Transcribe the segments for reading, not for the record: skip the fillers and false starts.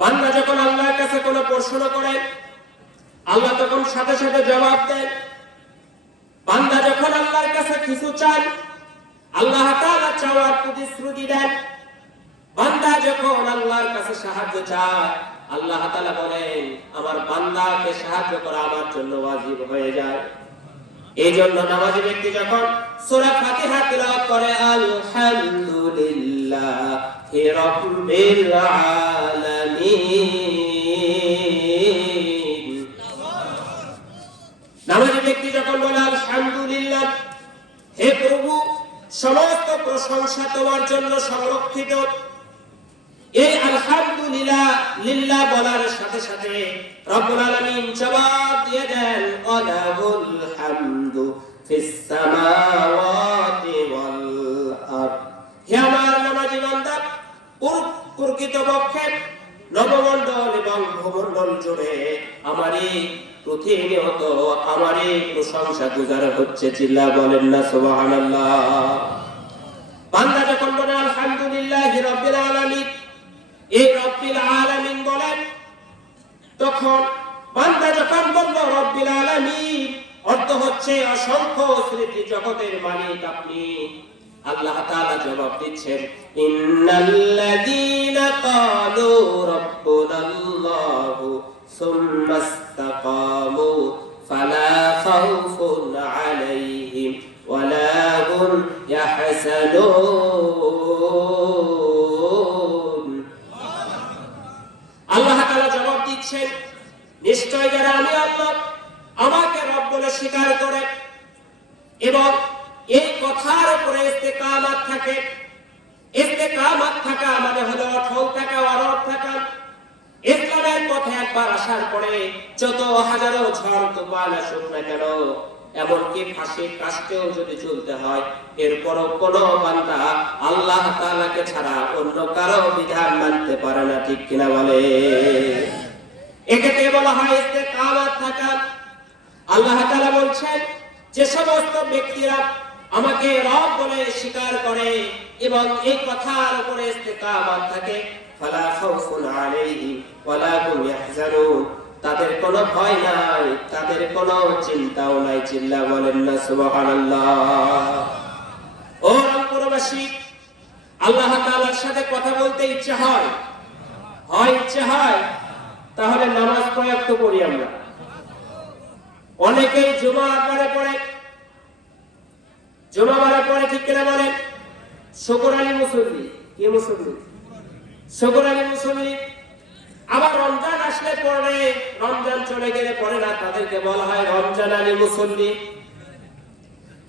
বান্দা যখন আল্লাহর কাছে কোনো প্রশ্ন করে আল্লাহ তখন সাথে সাথে জবাব দেন। বান্দা যখন আল্লাহর কাছে কিছু চায় আল্লাহ তাআলা চাওয়ার প্রতিশ্রুতি দেন। বান্দা যখন আল্লাহর কাছে সাহায্য চায় আল্লাহ তাআলা বলেন আমার বান্দাকে সাহায্য করা আমার জন্য ওয়াজিব হয়ে যায়। এই জন্য নামাজি ব্যক্তি যখন সূরা ফাতিহা তিলাওয়াত করে আলহামদুলিল্লাহি রাব্বিল আলামিন, নামাজি ব্যক্তি যখন বলে আলহামদুলিল্লাহ, হে প্রভু সমস্ত প্রশংসা তোমার জন্য সংরক্ষিত, এই আলহামদুলিল্লাহ লিল্লাহ বলার সাথে সাথে রব্বুল আলামিন জবাব দিয়ে দেন আলাহুল হামদু ফিস সামাওয়াতি ওয়াল আরদ। হে আমার নামাজি বান্দা, প্রকৃতপক্ষে নবমণ্ডল এবং ভূমণ্ডল জুড়ে আমারই প্রতিনিয়ত আমারই প্রশংসা গুজার হচ্ছে। চিল্লা বলেন না সুবহানাল্লাহ। বান্দা যখন বলে আলহামদুলিল্লাহি রাব্বিল আলামিন, এই রাব্বিল আলামিন বলেন, তখন বান্দা যখন বলল রাব্বিল আলামিন অর্থ হচ্ছে অসংখ্য সৃষ্টি জগতের মালিক আপনি। আল্লাহ তাআলা জবাব দিচ্ছেন ইন্নাল্লাযীনা ক্বালু রাব্বুনাল্লাহু সুম্মা ইসতাকামু ফালা খাউফুন আলাইহিম ওয়ালা হুম ইয়াহসানুন। আল্লাহ তাআলা জবাব দিচ্ছেন নিশ্চয় যারা আমি আল্লাহ আমাকে রব বলে স্বীকার করে এবং এই কথার উপরে ইস্তেকামাত থাকে। ইস্তেকামাত থাকা মানে হলো অটল থাকা, অরব থাকা। ইসলামের পথে একবার আসার পরে যত হাজারো ঝড় তুফান আসুক না কেন, এমনকি ফাঁসির কাষ্ঠেও যদি চলতে হয়, এরপরও কোনো বান্দা আল্লাহ তাআলাকে ছাড়া অন্য কারো বিধান মানতে পারে না। ঠিক কিনা বলে? একে বলা হয় ইস্তেকামাত থাকা। আল্লাহ তাআলা বলছেন যে সমস্ত ব্যক্তিরা আমাকে রব বলে স্বীকার করে এবং এই কথার উপরে ইস্তেকামাত থাকে, ফালা খাউফুন আলাইহিম ওয়ালা হুম ইয়াহজানুন, তাদের কোনো ভয় নাই, তাদের কোনো চিন্তাও নাই। চিল্লা বলেন না সুবহানাল্লাহ। ও রংপুরবাসী, আল্লাহ তাআলার সাথে কথা বলতে ইচ্ছে হয়, ইচ্ছে হয়, তাহলে নামাজ কয়েকটা পড়ি আমরা। অনেকেই জুমার পরে পড়ে, জুমার পরে ঠিক কিনা বলেন? শুকর আলী মুসল্লি। কি মুসল্লি? শুকর আলী মুসল্লি। আবার রমজান আসলে পড়ে, রমজান চলে গেলে পড়ে না, তাদেরকে বলা হয় রমজান আলী মুসল্লি।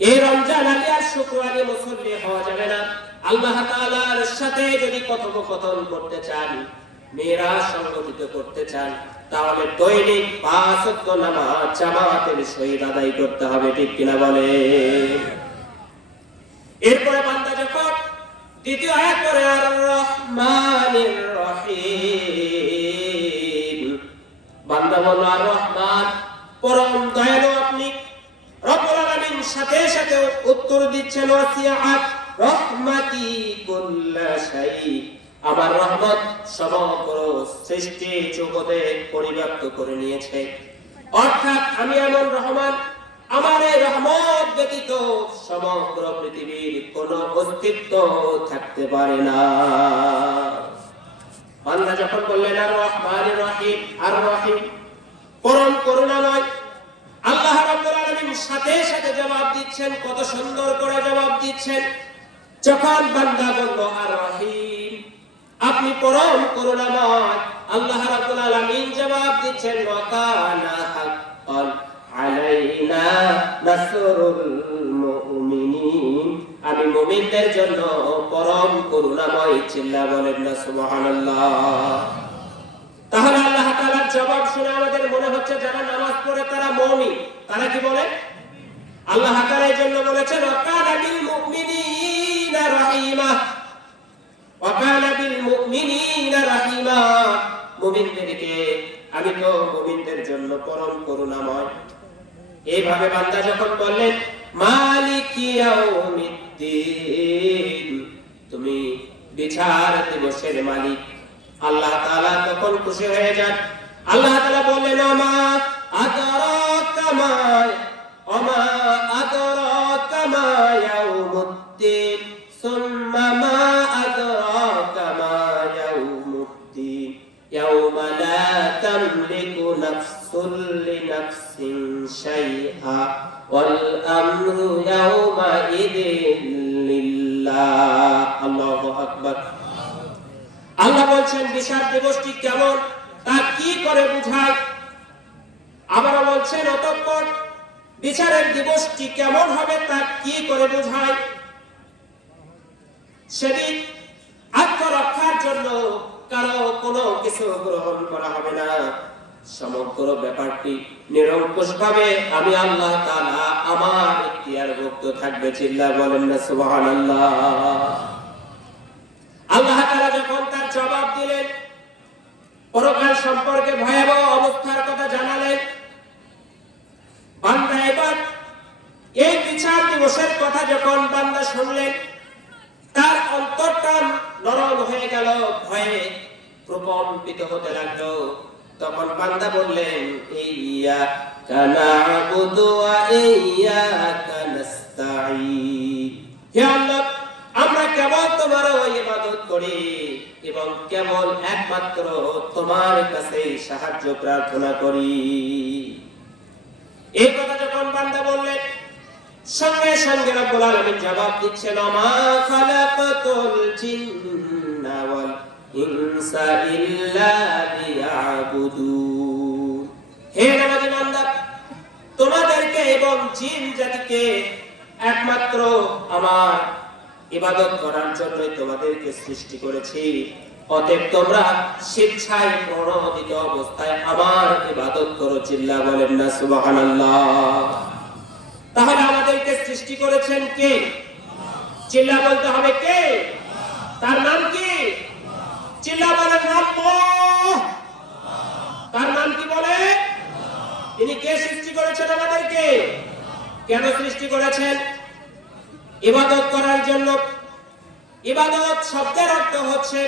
এই রমজান আলী আর শুকর আলী মুসল্লি হওয়া যাবে না। আল্লাহ তাআলার সাথে যদি কথোপকথন করতে চান, মেরাজ সংগঠিত করতে চান, তাহলে দৈনিক 5 ওয়াক্ত নামাজ জামাতের সহিত আদায় করতে হবে। ঠিক কিনা বলে? এরপরে বান্দা যখন দ্বিতীয় আয়াত পড়ে আর রহমানির রহিম, বান্দা বলল আর রহমান পরম দয়ালু আপনি। রব্বুল আলামিন সাথে সাথে উত্তর দিচ্ছেন ওয়াসিআত রহমাতি কুল্লা শাই, আমার রহমত সমগ্র সৃষ্টি জগতে পরিব্যাপ্ত করে নিয়েছে। অর্থাৎ আমি এমন রহমান, আমার এই রহমত ব্যতীত সমগ্র পৃথিবীর কোন অস্তিত্ব থাকতে পারে না। বান্দা যখন বললেন আর রহমানির রহিম, আর রহিম পরম করুণাময়, আল্লাহ রাব্বুল আলামিন সাথে সাথে জবাব দিচ্ছেন। কত সুন্দর করে জবাব দিচ্ছেন। যখন বান্দা বলল আর রহিম, আপনি পরম করুণাময়, আল্লাহ রাব্বুল আলামিন জবাব দিচ্ছেন ওয়া কানা হাক্কান আলাইনা নাসরুল মুমিনিন, আমি মুমিনদের জন্য পরম করুণাময়। চিল্লা বলেন না সুবহানাল্লাহ। তাহলে আল্লাহ তাআলার জবাব শুনে আমাদের মনে হচ্ছে যারা নামাজ পড়ে তারা মুমিন। তারা কি বলে? আল্লাহ তাআলা এই জন্য বলেছেন ওয়া কানা বিল মুমিনিনা রাহিমা, ওয়া কানা বিল মুমিনিনা রাহিমা, মুমিনদেরকে আমি তো মুমিনদের জন্য পরম করুণাময়। এইভাবে বান্দা যখন বললেন মালিকি ইয়াউমিদ্দিন, তুমি বিচার দিবসের মালিক, আল্লাহ তাআলা তখন তখন খুশি হয়ে যান। আল্লাহ তাআলা বললেন ওমা আদরাকা মা ইয়াউমুদ্দিন সুম্মা মা আদরাকা মা ইয়াউমুদ্দিন ইয়াউমা লা তামলিকু নাফসুন লিনাফসিন শাইআ ওয়াল আমরু ইয়াউমা ইযিন লিল্লাহ। আল্লাহু আকবার। আল্লাহ বলছেন বিচার দিবসটি কেমন, তা কি করে বুঝায়? আবার বলছেন অতঃপর বিচারের দিবসটি কেমন হবে তা কি করে বুঝায়? সেদিন আত্মরক্ষার জন্য কারো কোনো কিছু গ্রহণ করা হবে না। সমগ্র ব্যাপারটি নিরঙ্কুশ ভাবে আমি আল্লাহ তাআলা আমার ইখতিয়ারভুক্ত থাকবে। চিল্লায় বলেন না সুবহানাল্লাহ। আল্লাহ তাআলা যখন তার জবাব দিলেন, পরকাল সম্পর্কে ভয়াবহ অবস্থার কথা জানালেন, বান্দা এবার এই বিচার দিবসের কথা যখন বান্দা শুনলেন, তার অন্তরটা নরম হয়ে গেল, ভয়ে প্রকম্পিত হতে লাগলো। তখন বান্দা বললেন, ইয়্যাকা না'বুদু ওয়া ইয়্যাকা নাস্তাঈন। হে আল্লাহ, আমরা কেবল তোমার ইবাদত করি এবং কেবল একমাত্র তোমার কাছে সাহায্য প্রার্থনা করি। এই কথা যখন বান্দা বললেন, সঙ্গে সঙ্গে রব্বুল আলামিন জবাব দিচ্ছেন, মা খালাকাতুল জিন্না ওয়াল ইনসা ইল্লা লিয়াবুদুন। হে নামাজি বান্দা, তোমাদেরকে এবং জিন জাতিকে একমাত্র আমার ইবাদত করার জন্যই তোমাদেরকে সৃষ্টি করেছি। অতএব তোমরা স্বেচ্ছায় প্রণোদিত অবস্থায় আমার ইবাদত করো। চিল্লা বলেন না সুবহানাল্লাহ। তাহলে আমাদেরকে সৃষ্টি করেছেন কে? চিল্লা বলতে হবে কে? তার নাম কি? চিল্লা বলেন আল্লাহ। তার নাম কি বলে? তিনি কে সৃষ্টি করেছেন আমাদেরকে? কেন সৃষ্টি করেছেন? ইবাদত করার জন্য। ইবাদত শব্দের অর্থ হচ্ছে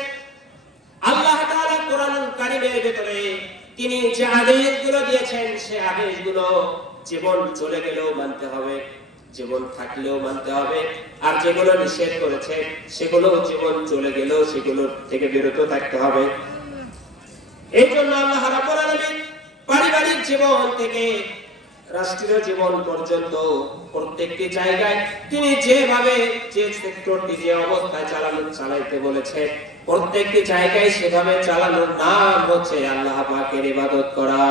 আল্লাহ তাআলা কোরআনুল কারীমের ভিতরে তিনি যে আদেশগুলো দিয়েছেন, সে আদেশগুলো জীবন চলে গেলেও মানতে হবে, জীবন থাকলেও মানতে হবে। আর যেগুলো নিষেধ করেছে সেগুলো জীবন চলে গেলেও সেগুলো থেকে বিরত থাকতে হবে। এই জন্য আল্লাহ রাব্বুল আলামিন পারিবারিক জীবন থেকে রাষ্ট্রীয় জীবন পর্যন্ত প্রত্যেকটি জায়গায় তিনি যেভাবে যে সেক্টরটি যে অবস্থায় চালাইতে বলেছে, প্রত্যেকটি জায়গায় সেভাবে চালানোর নাম হচ্ছে আল্লাহ পাকের ইবাদত করা।